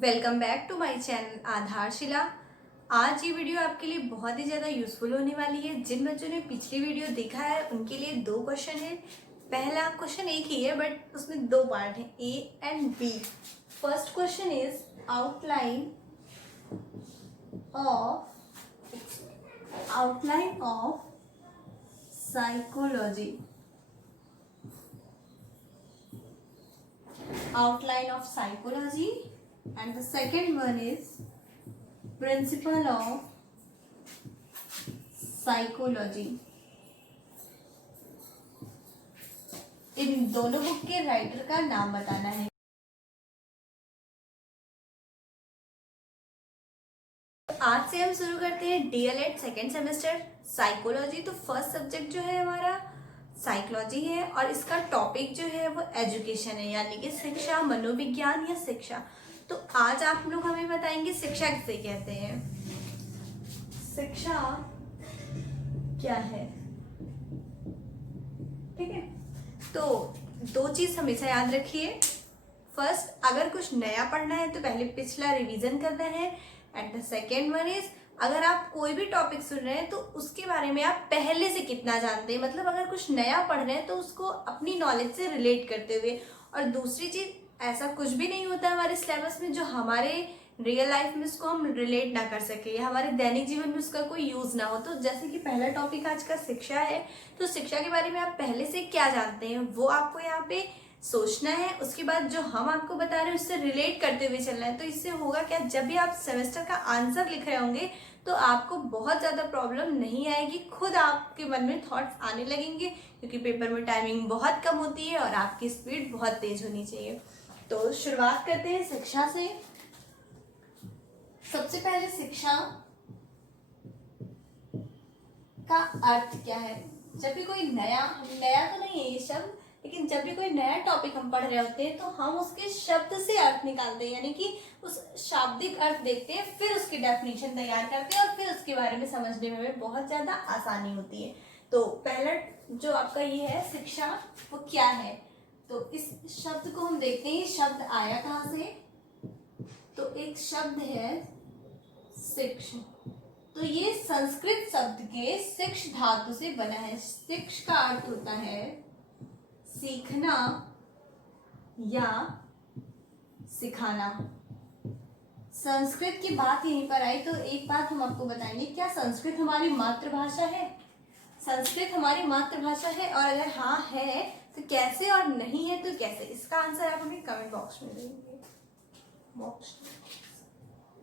Welcome back to my channel Aadharshila. आज ये video आपके लिए बहुत ही ज़्यादा यूजफुल होने वाली है। जिन बच्चों ने पिछली वीडियो देखा है उनके लिए दो क्वेश्चन है। पहला क्वेश्चन एक ही है बट उसमें दो पार्ट है, A and B. First question is outline of psychology. Outline of psychology, and the second one is principle of psychology। इन दोनों बुक के राइटर का नाम बताना है। आज से हम शुरू करते हैं डीएलएड सेकेंड सेमेस्टर साइकोलॉजी। तो फर्स्ट सब्जेक्ट जो है हमारा साइकोलॉजी है और इसका टॉपिक जो है वो एजुकेशन है, यानी कि शिक्षा, मनोविज्ञान या शिक्षा। तो आज आप लोग हमें बताएंगे शिक्षा किसे कहते हैं, शिक्षा क्या है। ठीक है, तो दो चीज हमेशा याद रखिए। फर्स्ट, अगर कुछ नया पढ़ना है तो पहले पिछला रिवीजन करना है। And the second one is, अगर आप कोई भी टॉपिक सुन रहे हैं तो उसके बारे में आप पहले से कितना जानते हैं, मतलब अगर कुछ नया पढ़ रहे हैं तो उसको अपनी नॉलेज से रिलेट करते हुए। और दूसरी चीज, ऐसा कुछ भी नहीं होता हमारे सिलेबस में जो हमारे रियल लाइफ में उसको हम रिलेट ना कर सके या हमारे दैनिक जीवन में उसका कोई यूज ना हो। तो जैसे कि पहला टॉपिक आज का शिक्षा है, तो शिक्षा के बारे में आप पहले से क्या जानते हैं वो आपको यहाँ पे सोचना है। उसके बाद जो हम आपको बता रहे हैं उससे रिलेट करते हुए चलना है। तो इससे होगा क्या, जब भी आप सेमेस्टर का आंसर लिख रहे होंगे तो आपको बहुत ज़्यादा प्रॉब्लम नहीं आएगी, खुद आपके मन में थॉट्स आने लगेंगे, क्योंकि पेपर में टाइमिंग बहुत कम होती है और आपकी स्पीड बहुत तेज होनी चाहिए। तो शुरुआत करते हैं शिक्षा से। सबसे पहले शिक्षा का अर्थ क्या है। जब भी कोई नया तो नहीं है ये शब्द, लेकिन जब भी कोई नया टॉपिक हम पढ़ रहे होते हैं तो हम उसके शब्द से अर्थ निकालते हैं, यानी कि उस शाब्दिक अर्थ देखते हैं, फिर उसकी डेफिनेशन तैयार करते हैं और फिर उसके बारे में समझने में हमें बहुत ज्यादा आसानी होती है। तो पहला जो आपका ये है शिक्षा, वो क्या है। तो इस शब्द को हम देखते हैं, शब्द आया कहाँ से। तो एक शब्द है शिक्ष। तो ये संस्कृत शब्द के शिक्ष धातु से बना है। शिक्ष का अर्थ होता है सीखना या सिखाना। संस्कृत की बात यहीं पर आई तो एक बात हम आपको बताएंगे, क्या संस्कृत हमारी मातृभाषा है। संस्कृत हमारी मातृभाषा है, और अगर हाँ है तो कैसे, और नहीं है तो कैसे। इसका आंसर आप हमें कमेंट बॉक्स में देंगे।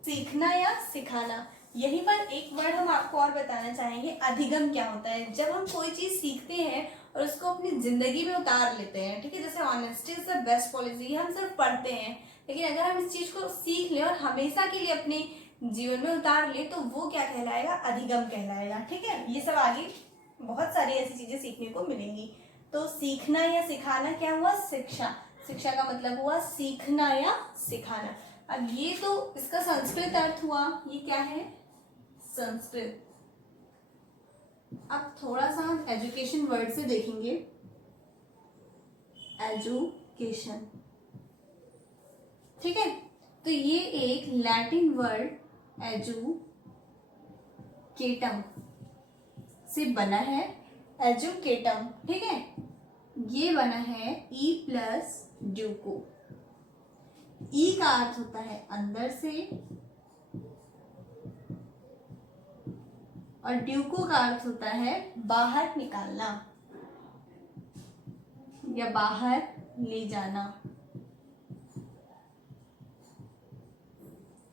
सीखना या सिखाना, यहीं पर एक वर्ड हम आपको और बताना चाहेंगे, अधिगम क्या होता है। जब हम कोई चीज सीखते हैं और उसको अपनी जिंदगी में उतार लेते हैं, ठीक है, जैसे honesty is the best policy, हम सिर्फ पढ़ते हैं, लेकिन अगर हम इस चीज को सीख लें और हमेशा के लिए अपने जीवन में उतार ले तो वो क्या कहलाएगा, अधिगम कहलाएगा। ठीक है, ये सब आगे बहुत सारी ऐसी चीजें सीखने को मिलेंगी। तो सीखना या सिखाना क्या हुआ, शिक्षा। शिक्षा का मतलब हुआ सीखना या सिखाना। अब ये तो इसका संस्कृत अर्थ हुआ, ये क्या है, संस्कृत। अब थोड़ा सा हम एजुकेशन वर्ड से देखेंगे। एजुकेशन, ठीक है, तो ये एक लैटिन वर्ड एजुकेटम से बना है। एजुकेटम, ठीक है, ये बना है ई प्लस ड्यूको। ई का अर्थ होता है अंदर से और ड्यूको का अर्थ होता है बाहर निकालना या बाहर ले जाना।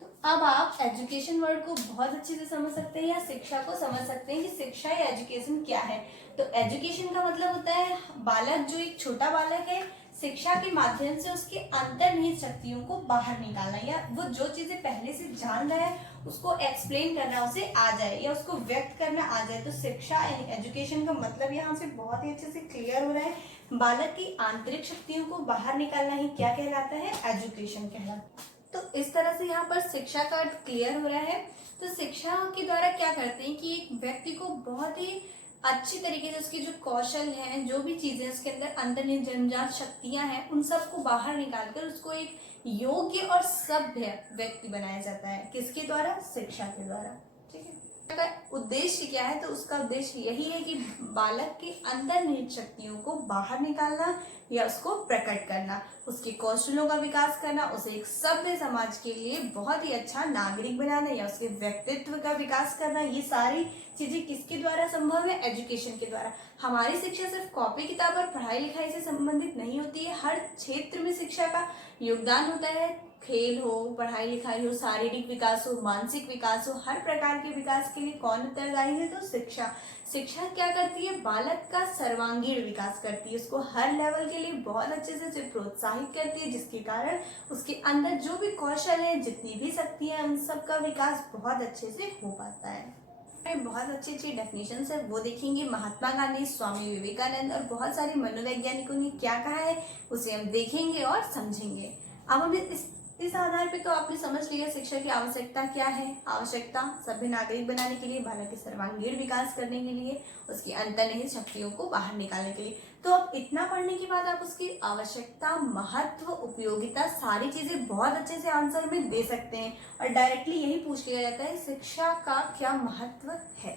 तो अब आप एजुकेशन वर्ड को बहुत अच्छे से समझ सकते हैं या शिक्षा को समझ सकते हैं कि शिक्षा या एजुकेशन क्या है। तो एजुकेशन का मतलब होता है बालक, जो एक छोटा बालक है, शिक्षा के माध्यम से उसके अंतर्निहित शक्तियों को बाहर निकालना, या वो जो चीजें पहले से जान रहा है उसको एक्सप्लेन करना उसे आ जाए या उसको व्यक्त करना आ जाए। तो शिक्षा यानी एजुकेशन का मतलब यहाँ से बहुत ही अच्छे से क्लियर हो रहा है, बालक की आंतरिक शक्तियों को बाहर निकालना ही क्या कहलाता है, एजुकेशन कहलाता है। तो इस तरह से यहाँ पर शिक्षा का अर्थ क्लियर हो रहा है। तो शिक्षा के द्वारा क्या करते हैं कि एक व्यक्ति को बहुत ही अच्छी तरीके से उसके जो कौशल हैं, जो भी चीजें उसके अंदर अंतर्निहित जन्मजात शक्तियां हैं, उन सबको बाहर निकालकर उसको एक योग्य और सभ्य व्यक्ति बनाया जाता है। किसके द्वारा? शिक्षा के द्वारा। ठीक है। का उद्देश्य क्या है? तो उसका उद्देश्य यही है कि बालक के अंतर्निहित शक्तियों को बाहर निकालना या उसको प्रकट करना, उसके कौशलों का विकास करना, उसे एक सभ्य समाज के लिए बहुत ही अच्छा नागरिक बनाना या उसके व्यक्तित्व का विकास करना। ये सारी चीजें किसके द्वारा संभव है? एजुकेशन के द्वारा। हमारी शिक्षा सिर्फ कॉपी किताब और पढ़ाई लिखाई से संबंधित नहीं होती है, हर क्षेत्र में शिक्षा का योगदान होता है। खेल हो, पढ़ाई लिखाई हो, शारीरिक विकास हो, मानसिक विकास हो, हर प्रकार के विकास के लिए कौन उत्तरदायी है? तो शिक्षा। शिक्षा क्या करती है? बालक का सर्वांगीण विकास करती है, उसको हर लेवल के लिए बहुत अच्छे से प्रोत्साहित करती है, जिसके कारण उसके अंदर जो भी कौशल है, जितनी भी शक्तियां हैं, उन सब का विकास बहुत अच्छे से हो पाता है। बहुत अच्छी अच्छी डेफिनेशन है, वो देखेंगे। महात्मा गांधी, स्वामी विवेकानंद और बहुत सारे मनोवैज्ञानिकों ने क्या कहा है, उसे हम देखेंगे और समझेंगे। अब हमें इस आधार पे तो आपने समझ लिया शिक्षा की आवश्यकता क्या है। आवश्यकता सभ्य नागरिक बनाने के लिए, बालक के सर्वांगीण विकास करने के लिए, उसकी अंतर्निहित शक्तियों को बाहर निकालने के लिए। तो अब इतना पढ़ने के बाद आप उसकी आवश्यकता, महत्व, उपयोगिता, सारी चीजें बहुत अच्छे से आंसर में दे सकते हैं। और डायरेक्टली यही पूछ लिया जाता है, शिक्षा का क्या महत्व है,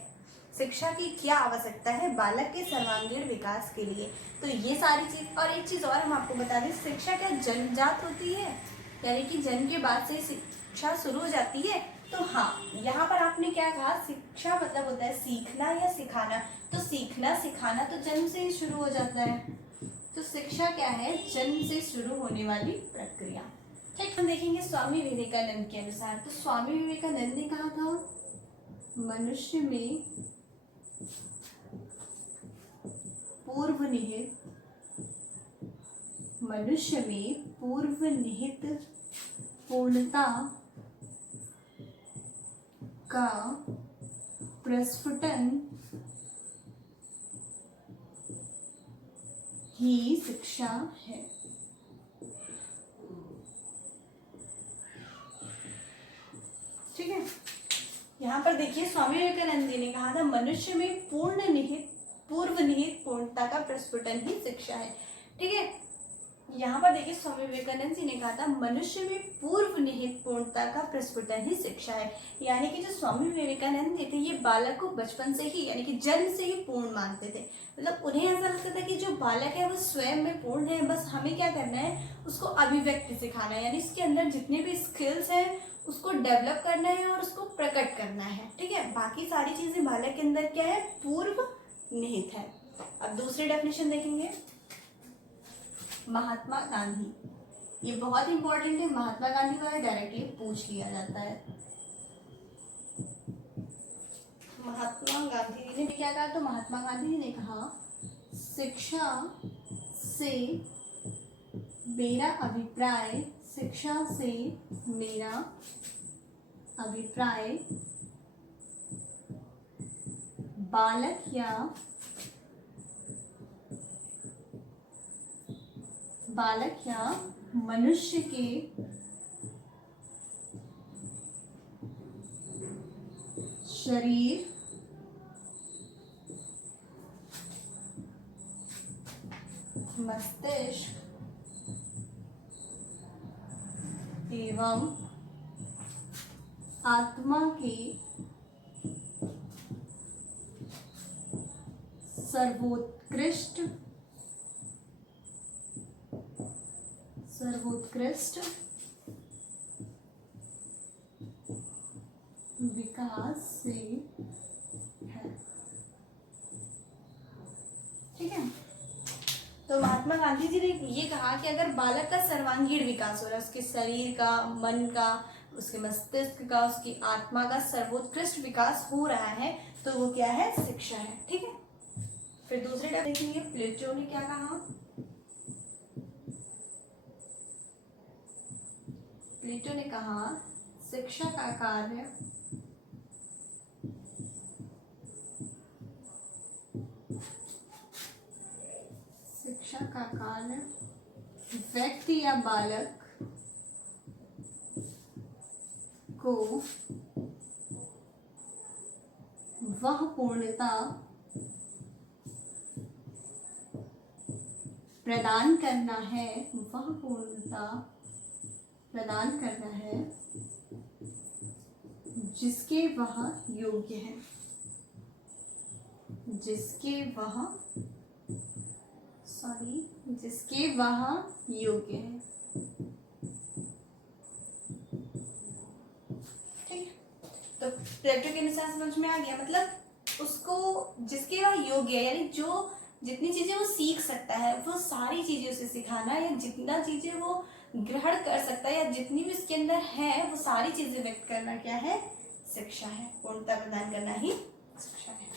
शिक्षा की क्या आवश्यकता है बालक के सर्वांगीण विकास के लिए। तो ये सारी चीज, और एक चीज और हम आपको बता दें, शिक्षा क्या जन्मजात होती है, यानी कि जन्म के बाद से शिक्षा शुरू हो जाती है? तो हाँ, यहाँ पर आपने क्या कहा, शिक्षा मतलब होता है सीखना या सिखाना। तो सीखना सिखाना तो जन्म से ही शुरू हो जाता है। तो शिक्षा क्या है? जन्म से शुरू होने वाली प्रक्रिया। ठीक, हम देखेंगे स्वामी विवेकानंद के अनुसार। तो स्वामी विवेकानंद ने कहा था, मनुष्य में पूर्व निहित पूर्णता का प्रस्फुटन ही शिक्षा है। ठीक है, यहाँ पर देखिए स्वामी विवेकानंद जी ने कहा था, मनुष्य में पूर्व निहित पूर्णता का प्रस्फुटन ही शिक्षा है। ठीक है, यहाँ पर देखिए स्वामी विवेकानंद जी ने कहा था, मनुष्य में पूर्व निहित पूर्णता का प्रस्फुटन ही शिक्षा है। यानी कि जो स्वामी विवेकानंद जी थे, ये बालक को बचपन से ही, यानी कि जन्म से ही पूर्ण मानते थे। मतलब उन्हें ऐसा लगता था कि जो बालक है वो स्वयं में पूर्ण है, बस हमें क्या करना है, उसको अभिव्यक्ति सिखाना है, यानी इसके अंदर जितने भी स्किल्स हैं उसको डेवलप करना है और उसको प्रकट करना है। ठीक है, बाकी सारी चीजें बालक के अंदर क्या है, पूर्व निहित है। अब दूसरी डेफिनेशन देखेंगे, महात्मा गांधी। ये बहुत इंपॉर्टेंट है, महात्मा गांधी द्वारा डायरेक्टली पूछ लिया जाता है। महात्मा गांधी जी ने क्या कहा? तो महात्मा गांधी जी ने कहा, शिक्षा से मेरा अभिप्राय, शिक्षा से मेरा अभिप्राय बालक या मनुष्य के शरीर, मस्तिष्क एवं आत्मा के सर्वोत्कृष्ट विकास से है। ठीक है, तो महात्मा गांधी जी ने ये कहा कि अगर बालक का सर्वांगीण विकास हो रहा है, उसके शरीर का, मन का, उसके मस्तिष्क का, उसकी आत्मा का सर्वोत्कृष्ट विकास हो रहा है, तो वो क्या है, शिक्षा है। ठीक है, फिर दूसरे टैब देखेंगे, प्लेटो ने क्या कहा। प्लेटो ने कहा, शिक्षा का कार्य व्यक्ति या बालक को वह पूर्णता प्रदान करना है, वह पूर्णता प्रदान करना है जिसके वह योग्य है, जिसके वह योग्य है। ठीक, तो प्लेटो के अनुसार समझ में आ गया, मतलब उसको जिसके वह योग्य है, यानी जो जितनी चीजें वो सीख सकता है वो सारी चीजें उसे सिखाना, या जितना चीजें वो ग्रहण कर सकता है या जितनी भी उसके अंदर है वो सारी चीजें व्यक्त करना क्या है, शिक्षा है। पूर्णता प्रदान करना ही शिक्षा है।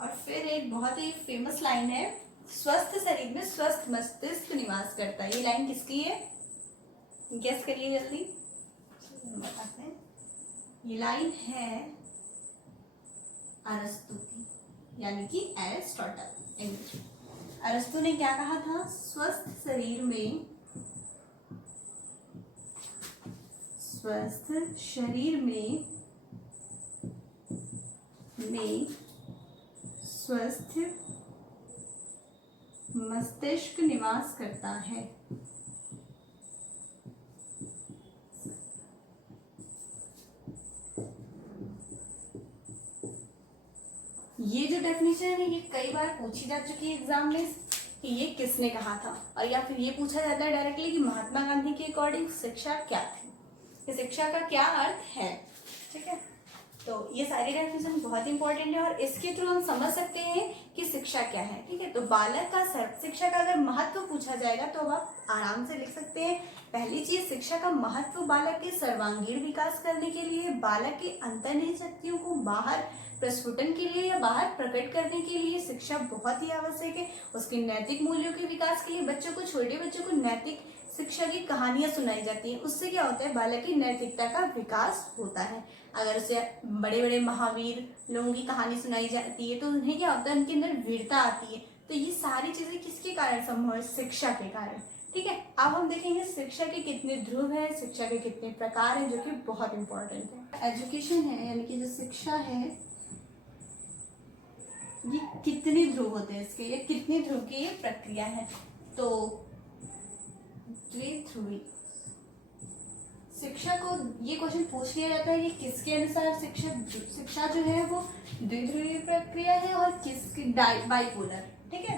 और फिर एक बहुत ही फेमस लाइन है, स्वस्थ शरीर में स्वस्थ मस्तिष्क निवास करता है। ये लाइन किसकी है, गेस करिए जल्दी, बताते हैं। ये लाइन है अरस्तु की, यानी कि एरिस्टोटल इंग्लिश। अरस्तु ने क्या कहा था, स्वस्थ शरीर में स्वस्थ मस्तिष्क निवास करता है। ये जो डेफिनेशन है ये कई बार पूछी जा चुकी है एग्जाम में कि ये किसने कहा था, और या फिर ये पूछा जाता है डायरेक्टली कि महात्मा गांधी के अकॉर्डिंग शिक्षा क्या थी, कि शिक्षा का क्या अर्थ है। ठीक है, तो ये सारी डेफिनेशन बहुत इंपॉर्टेंट है और इसके थ्रू हम समझ सकते हैं कि शिक्षा क्या है। ठीक है, तो बालक का सर्व शिक्षा का अगर महत्व पूछा जाएगा तो आप आराम से लिख सकते हैं। पहली चीज, शिक्षा का महत्व बालक के सर्वांगीण विकास करने के लिए, बालक के अंतर्निहित शक्तियों को बाहर प्रस्फुटन के लिए या बाहर प्रकट करने के लिए शिक्षा बहुत ही आवश्यक है। उसके नैतिक मूल्यों के विकास के लिए बच्चों को, छोटे बच्चों को नैतिक शिक्षा की कहानियां सुनाई जाती हैं, उससे क्या होता है, बालक की नैतिकता का विकास होता है। अगर उसे बड़े बड़े महावीर लोगों की कहानी सुनाई जाती है तो उन्हें क्या होता है, उनके अंदर वीरता आती है। तो ये सारी चीजें किसके कारण संभव है, शिक्षा के कारण। ठीक है, अब हम देखेंगे शिक्षा के कितने ध्रुव है, शिक्षा के कितने प्रकार हैं, जो कि बहुत इंपॉर्टेंट है। एजुकेशन है, यानी कि जो शिक्षा है ये कितने ध्रुव होते हैं इसके, ये कितने ध्रुव की ये प्रक्रिया है, तो द्विध्रुवी। शिक्षा को ये क्वेश्चन पूछ लिया जाता है कि किसके अनुसार शिक्षा जो है वो द्विध्रुवीय प्रक्रिया है और किसकी बाइपोलर। ठीक है,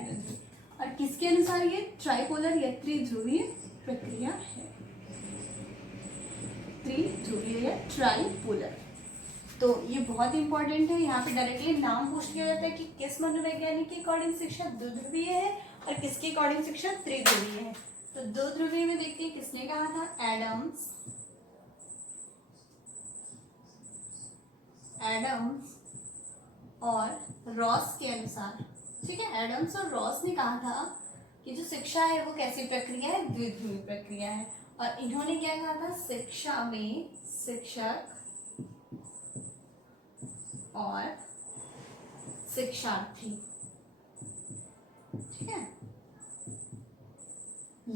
और किसके अनुसार ये ट्राइपोलर या त्रिध्रुवीय प्रक्रिया है, त्रिध्रुवीय या ट्राइपोलर। तो ये बहुत इंपॉर्टेंट है, यहाँ पे डायरेक्टली नाम पूछ लिया जाता है कि किस मनोवैज्ञानिक के अकॉर्डिंग शिक्षा द्विध्रुवीय है और किसके अकॉर्डिंग शिक्षा त्रिध्रुवीय है। तो दो ध्रुवीय में देखते हैं किसने कहा था, एडम्स और रॉस के अनुसार। ठीक है, एडम्स और रॉस ने कहा था कि जो शिक्षा है वो कैसी प्रक्रिया है, द्विध्रुवीय प्रक्रिया है। और इन्होंने क्या कहा था, शिक्षा में शिक्षक और शिक्षार्थी। ठीक है,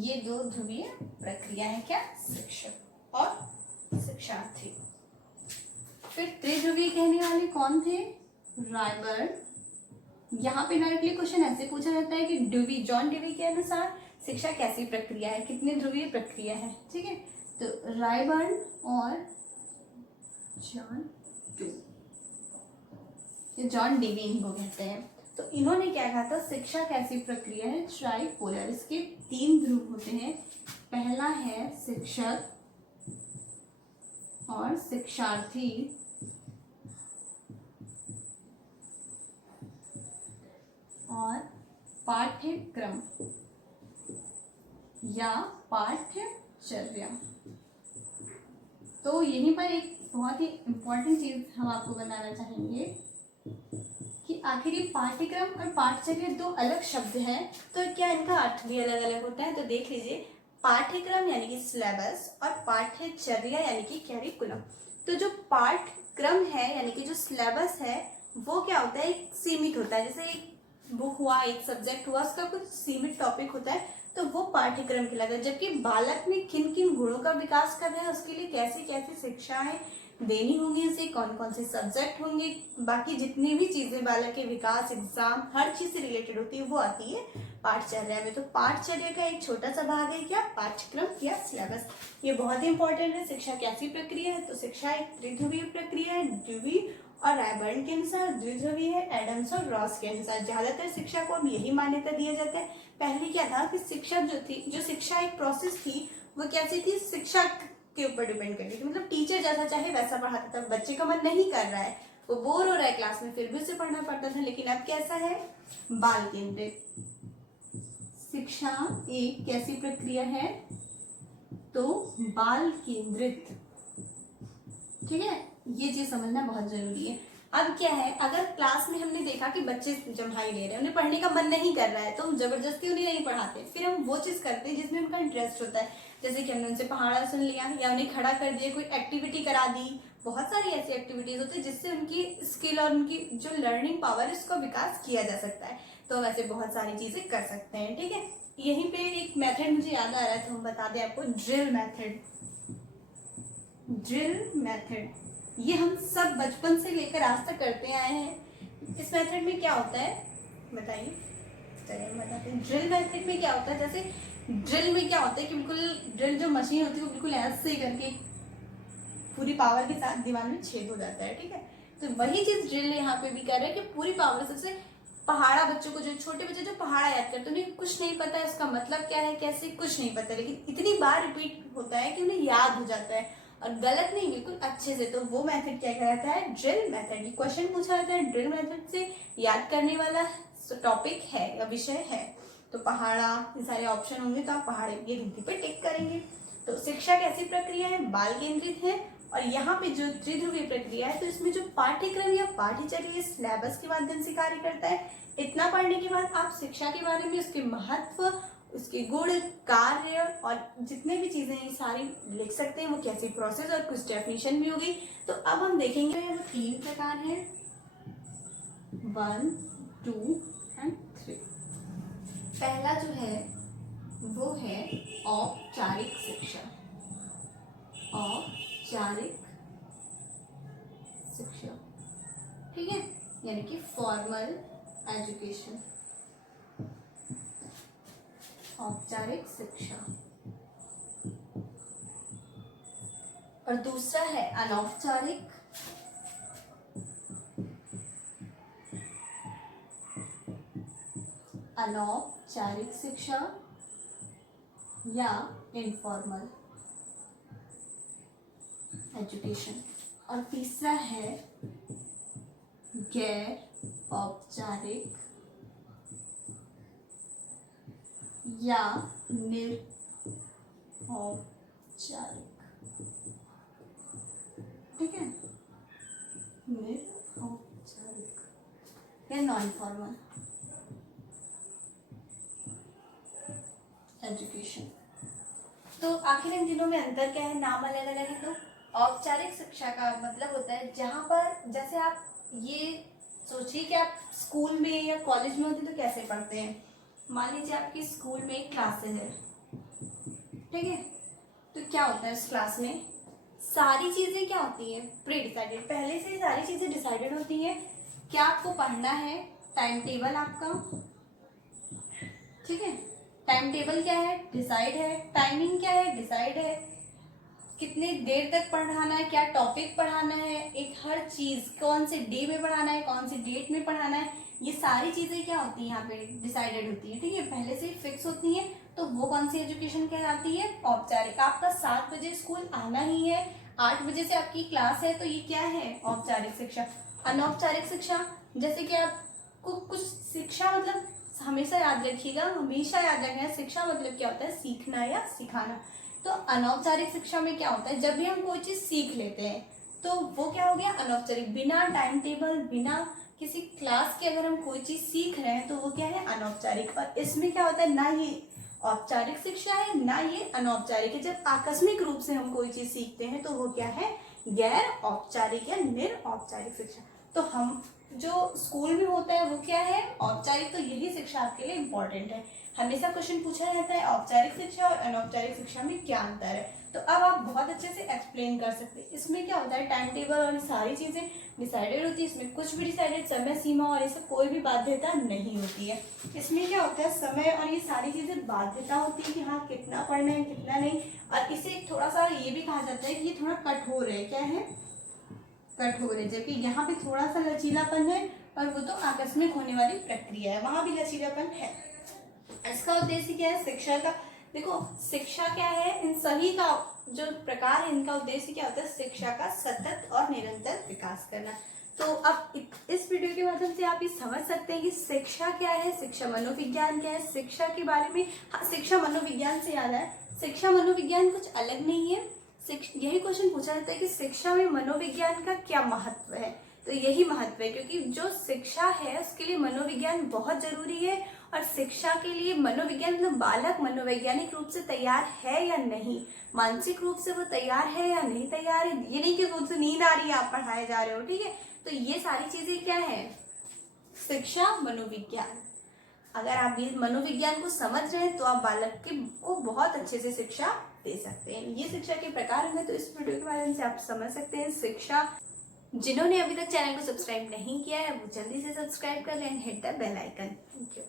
ये दो ध्रुवीय प्रक्रिया है, क्या, शिक्षक और शिक्षार्थी। फिर त्रिध्रुवीय कहने वाले कौन थे, रायबर्न। यहाँ पे डायरेक्टली क्वेश्चन ऐसे पूछा जाता है कि ड्यूवी, जॉन ड्यूवी के अनुसार शिक्षा कैसी प्रक्रिया है, कितने ध्रुवीय प्रक्रिया है। ठीक है, तो रायबर्न और जॉन ड्यूवी, जॉन डीवी इनको कहते हैं। तो इन्होंने क्या कहा था, शिक्षा कैसी प्रक्रिया है, ट्राइपोलर। इसके तीन ध्रुव होते हैं, पहला है शिक्षक और शिक्षार्थी और पाठ्यक्रम या पाठ्यचर्या। तो यहीं पर एक बहुत ही इम्पोर्टेंट चीज हम आपको बताना चाहेंगे कि आखिर ये पाठ्यक्रम और पाठचर्या दो अलग शब्द हैं, तो क्या इनका अर्थ भी अलग अलग होता है। तो देख लीजिए, पाठ्यक्रम यानी कि सिलेबस और पाठ्यचर्या यानी कि कैरिकुलम। तो जो पाठ्यक्रम है यानी कि जो सिलेबस है वो क्या होता है, एक सीमित होता है। जैसे एक बुक हुआ, एक सब्जेक्ट हुआ, उसका कुछ सीमित टॉपिक होता है, तो वो पाठ्यक्रम कहलाता है। जबकि बालक में किन किन गुणों का विकास कर रहा है, उसके लिए कैसी कैसी शिक्षाएं देनी होंगी, उसे कौन कौन से सब्जेक्ट होंगे, बाकी जितनी भी चीजें बालक के विकास, एग्जाम, हर चीज से रिलेटेड होती है वो आती है पाठचर्या में। तो पाठचर्या का एक छोटा सा भाग है क्या, पाठ्यक्रम या सिलेबस। ये बहुत ही इंपॉर्टेंट है। शिक्षा कैसी प्रक्रिया है, तो शिक्षा एक त्रिध्रुवीय प्रक्रिया है। ड्यूवी और रायबर्न के अनुसार द्विध्रुवीय है, एडम्स और रॉस के अनुसार। ज्यादातर शिक्षा को अब यही मान्यता दिया जाता है। पहले क्या था कि शिक्षा जो शिक्षा एक प्रोसेस थी वो कैसी थी, शिक्षा के ऊपर डिपेंड करती थी। मतलब टीचर जैसा चाहे वैसा पढ़ाता था, बच्चे का मन नहीं कर रहा है, वो बोर हो रहा है क्लास में, फिर भी उसे पढ़ना पड़ता था। लेकिन अब कैसा है, बाल केंद्रित शिक्षा एक कैसी प्रक्रिया है, तो बाल केंद्रित। ठीक है, ये चीज समझना बहुत जरूरी है। अब क्या है, अगर क्लास में हमने देखा कि बच्चे जम्हाई ले रहे हैं, उन्हें पढ़ने का मन नहीं कर रहा है, तो हम जबरदस्ती उन्हें नहीं पढ़ाते, फिर हम वो चीज करते हैं जिसमें उनका इंटरेस्ट होता है। जैसे कि हमने उनसे पहाड़ा सुन लिया, या उन्हें खड़ा कर दिया, कोई एक्टिविटी करा दी। बहुत सारी ऐसी एक्टिविटीज होती है जिससे उनकी स्किल और उनकी जो लर्निंग पावर है उसका विकास किया जा सकता है। तो हम ऐसे बहुत सारी चीजें कर सकते हैं। ठीक है, यहीं पे एक मेथड मुझे याद आ रहा है, तो हम बता दें आपको, ड्रिल मेथड। ड्रिल मेथड ये हम सब बचपन से लेकर आज तक करते आए हैं। इस मेथड में क्या होता है बताइए, चलिए हम बताते हैं। ड्रिल मेथड में क्या होता है, जैसे ड्रिल में क्या होता है कि बिल्कुल ड्रिल जो मशीन होती है वो बिल्कुल ऐसे करके पूरी पावर के साथ दीवार में छेद हो जाता है। ठीक है, तो वही चीज ड्रिल यहाँ पे भी कर रहा है कि पूरी पावर से पहाड़ा, बच्चों को, जो छोटे बच्चे जो पहाड़ा याद करते हैं उन्हें कुछ नहीं पता है इसका मतलब क्या है, कैसे, कुछ नहीं पता, लेकिन इतनी बार रिपीट होता है कि उन्हें याद हो जाता है, और गलत नहीं, बिल्कुल अच्छे से। तो वो मेथड क्या कहलाता है, ड्रिल मेथड। क्वेश्चन पूछा जाता है ड्रिल मेथड से, याद करने वाला टॉपिक है या विषय है, तो पहाड़ा, ये सारे ऑप्शन होंगे, तो आप पहाड़े की गिनती पे टिक करेंगे। तो शिक्षा कैसी प्रक्रिया है, बाल केंद्रित है। और यहाँ पे जो त्रिध्रुवीय प्रक्रिया है, तो इसमें जो पाठ्यक्रम या पाठ्यचर्या सिलेबस के माध्यम से कार्य करता है। इतना पढ़ने के बाद आप शिक्षा के बारे में, उसके महत्व, उसके गुण, कार्य और जितने भी चीजें हैं सारी लिख सकते हैं। वो कैसी प्रोसेस और कुछ डेफिनेशन भी होगी। तो अब हम देखेंगे वो 3 प्रकार हैं, 1, 2 एंड 3। पहला जो है वो है औपचारिक शिक्षा। औपचारिक शिक्षा, ठीक है, यानी कि फॉर्मल एजुकेशन, औपचारिक शिक्षा। और दूसरा है अनौपचारिक शिक्षा या इनफॉर्मल एजुकेशन। और तीसरा है गैर औपचारिक या निरौपचारिक ठीक है, निरौपचारिक या नॉन फॉर्मल एजुकेशन। तो आखिर इन दिनों में अंतर क्या है, नाम अलग अलग है। तो औपचारिक शिक्षा का मतलब होता है जहाँ पर, जैसे आप ये सोचिए कि आप स्कूल में या कॉलेज में होते तो कैसे पढ़ते हैं। मान लीजिए आपकी स्कूल में एक क्लासेस है, ठीक है, तो क्या होता है उस क्लास में सारी चीजें क्या होती हैं, प्री डिसाइडेड, पहले से सारी चीजें डिसाइडेड होती हैं। क्या आपको पढ़ना है, टाइम टेबल आपका, ठीक है, टाइम टेबल क्या है, डिसाइड है, टाइमिंग क्या है, डिसाइड है, कितनी देर तक पढ़ाना है, क्या टॉपिक पढ़ाना है, एक हर चीज कौन से डे में पढ़ाना है, कौन सी डेट में पढ़ाना है, ये सारी चीजें क्या होती है यहाँ पे डिसाइडेड होती है, ठीक है, पहले से फिक्स होती है। तो वो कौन सी एजुकेशन कहलाती है, औपचारिक। आपका 7 बजे स्कूल आना ही है, 8 बजे से आपकी क्लास है, तो ये क्या है, औपचारिक शिक्षा। अनौपचारिक शिक्षा, जैसे कि आपको कुछ शिक्षा मतलब हमेशा याद रखिएगा, हमेशा याद रखना है, शिक्षा मतलब क्या होता है, सीखना या सिखाना। तो अनौपचारिक शिक्षा में क्या होता है, जब भी हम कोई चीज सीख लेते हैं तो वो क्या हो गया, अनौपचारिक। बिना टाइम टेबल, बिना किसी क्लास के अगर हम कोई चीज सीख रहे हैं तो वो क्या है, अनौपचारिक। और इसमें क्या होता है, ना ये औपचारिक शिक्षा है ना ये अनौपचारिक है। जब आकस्मिक रूप से हम कोई चीज सीखते हैं तो वो क्या है, गैर औपचारिक या निरौपचारिक शिक्षा। तो हम जो स्कूल में होता है वो क्या है, औपचारिक। तो यही शिक्षा आपके लिए इम्पोर्टेंट है। हमेशा क्वेश्चन पूछा जाता है औपचारिक शिक्षा और अनौपचारिक शिक्षा में क्या अंतर है। तो अब आप बहुत अच्छे से एक्सप्लेन कर सकते हैं। इसमें क्या होता है, टाइम टेबल और ये सारी चीजें डिसाइडेड होती है। इसमें कुछ भी डिसाइडेड, समय सीमा और इससे कोई भी बाध्यता नहीं होती है। इसमें क्या होता है, समय और ये सारी चीजें बाध्यता होती है कि हाँ कितना पढ़ना है कितना नहीं। और इसे थोड़ा सा ये भी कहा जाता है कि ये थोड़ा कठोर है। क्या है, कठोर है। जबकि यहाँ पे थोड़ा सा लचीलापन है, और वो तो आकस्मिक होने वाली प्रक्रिया है, वहां भी लचीलापन है। इसका उद्देश्य क्या है शिक्षा का, देखो शिक्षा क्या है, इन सभी का जो प्रकार है इनका उद्देश्य क्या होता है, शिक्षा का सतत और निरंतर विकास करना। तो अब इस वीडियो के माध्यम से आप ये समझ सकते हैं कि शिक्षा क्या है, शिक्षा मनोविज्ञान क्या है। शिक्षा के बारे में, हाँ शिक्षा मनोविज्ञान से याद है, शिक्षा मनोविज्ञान कुछ अलग नहीं है। यही क्वेश्चन पूछा जाता है कि शिक्षा में मनोविज्ञान का क्या महत्व है। तो यही महत्व है, क्योंकि जो शिक्षा है उसके लिए मनोविज्ञान बहुत जरूरी है। और शिक्षा के लिए मनोविज्ञान, मतलब बालक मनोवैज्ञानिक रूप से तैयार है या नहीं, मानसिक रूप से वो तैयार है या नहीं तैयार है। ये नहीं कि उनसे नींद आ रही है आप पढ़ाए जा रहे हो, ठीक है। तो ये सारी चीजें क्या है, शिक्षा मनोविज्ञान। अगर आप ये मनोविज्ञान को समझ रहे हैं तो आप बालक को बहुत अच्छे से शिक्षा दे सकते हैं। ये शिक्षा के प्रकार होंगे, तो इस वीडियो के माध्यम से आप समझ सकते हैं शिक्षा। जिन्होंने अभी तक चैनल को सब्सक्राइब नहीं किया है वो जल्दी से सब्सक्राइब कर लें, hit the bell icon. Thank you.